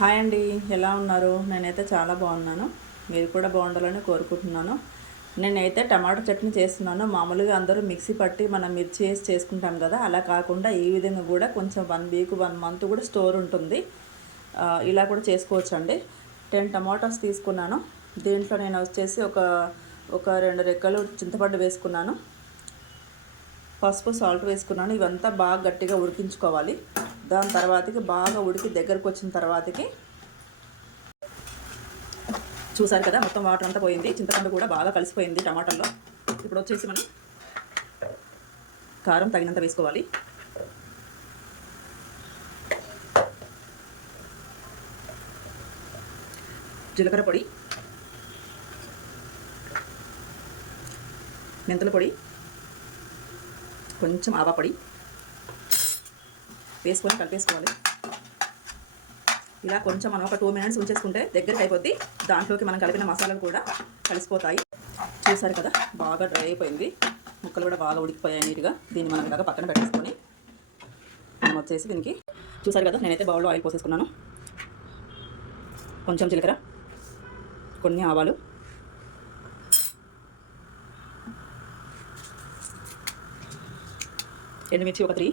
Hi అండి, ఎలా ఉన్నారు? నేనైతే చాలా బాగున్నాను. మీరు కూడా బాగుండాలని కోరుకుంటున్నాను. నేనైతే టమాటో చట్నీ చేస్తున్నాను. మామూలుగా అందరూ మిక్సీ పట్టి మనం మిర్చి వేసి చేసుకుంటాం కదా, అలా కాకుండా ఈ విధంగా కూడా కొంచెం 1 వీక్ 1 మంత్ కూడా స్టోర్ ఉంటుంది. ఇలా కూడా చేసుకోవచ్చు అండి. 10 టమాటోస్ తీసుకున్నాను. దీంట్లో నేను వచ్చేసి ఒక 2 రెక్కలు చింతపండు వేసుకున్నాను. పసుపు, సాల్ట్ వేసుకున్నాను. ఇవంతా బాగా గట్టిగా ఉడికించుకోవాలి. దాని తర్వాతకి బాగా ఉడికి దగ్గరకు వచ్చిన తర్వాతకి చూసారు కదా, మొత్తం వాటర్ అంతా పోయింది. చింతపండు కూడా బాగా కలిసిపోయింది టమాటాల్లో. ఇప్పుడు వచ్చేసి మనం కారం తగినంత వేసుకోవాలి. జీలకర్ర పొడి, మెంతుల పొడి, కొంచెం ఆవా పొడి వేసుకొని కలిపేసుకోవాలి. ఇలా కొంచెం మనం ఒక 2 మినిట్స్ ఉంచేసుకుంటే దగ్గరికి అయిపోద్ది. దాంట్లోకి మనం కలిపిన మసాలాలు కూడా కలిసిపోతాయి. చూసారు కదా, బాగా డ్రై అయిపోయింది. ముక్కలు కూడా బాగా ఉడికిపోయాయి నీట్గా. దీన్ని మనం ఇలాగా పక్కన పెట్టేసుకొని మనం వచ్చేసి దీనికి చూసారు కదా, నేనైతే బౌల్లో ఆయిల్ పోసేసుకున్నాను. కొంచెం జీలకర్ర, కొన్ని ఆవాలు, ఎండుమిర్చి ఒక 3,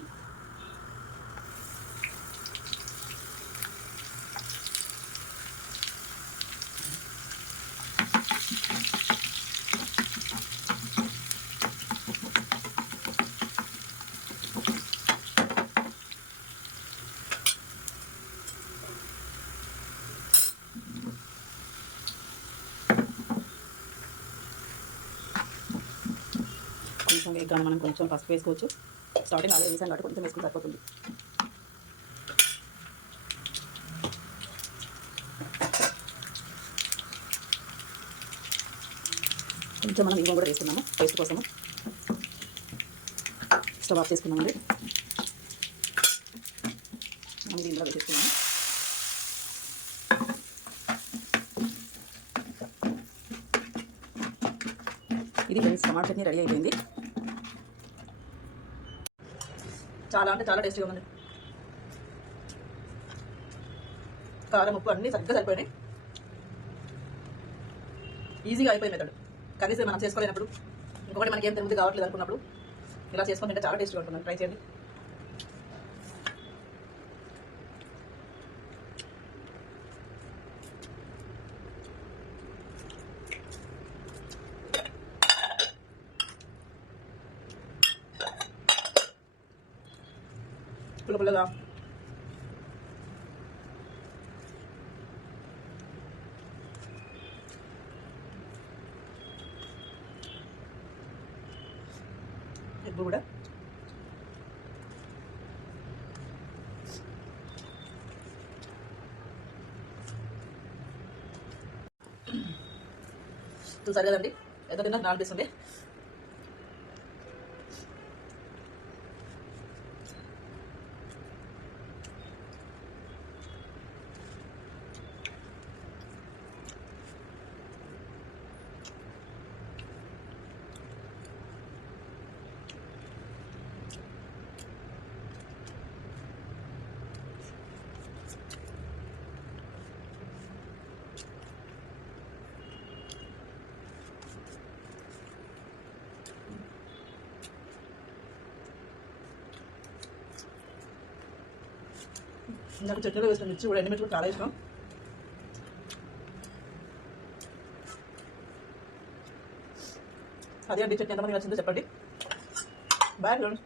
కొంచెం వేగానే మనం కొంచెం పసుపు వేసుకోవచ్చు. స్టార్టింగ్ అలా వేసాను కాబట్టి కొంచెం వేసుకుని సరిపోతుంది. కొంచెం మనం ఇంగువ కూడా వేసుకున్నాము టేస్ట్ కోసము. స్టవ్ ఆఫ్ చేసుకున్నామండి. మనం దీంట్లో వేసేసుకున్నాము. ఇది ఫ్రెండ్స్, టమాటా చట్నీ రెడీ అయిపోయింది. చాలా అంటే చాలా టేస్టీగా ఉంది. కారం, ఉప్పు అన్నీ చక్కగా సరిపోయినాయి. ఈజీగా అయిపోయి మెథడ్. కర్రీస్ మనం చేసుకోలేనప్పుడు, ఇంకొకటి మనకి ఏం తిరుగుతుంది కావట్లేదు అనుకున్నప్పుడు ఇలా చేసుకొని తింటే చాలా టేస్టీగా ఉంటుంది. ట్రై చేయండి. పుల్లగా ఎగ్గు కూడా చూసారు కదండి, ఎంత తిన్నా నానిపిస్తుంది. నాకు చట్నీలో వేసిన మిర్చి కూడా, ఎండుమిర్చి కూడా చాలా ఇష్టం. అదే అండి, చట్నీ ఎంతమంది వచ్చిందో చెప్పండి. Bye friends.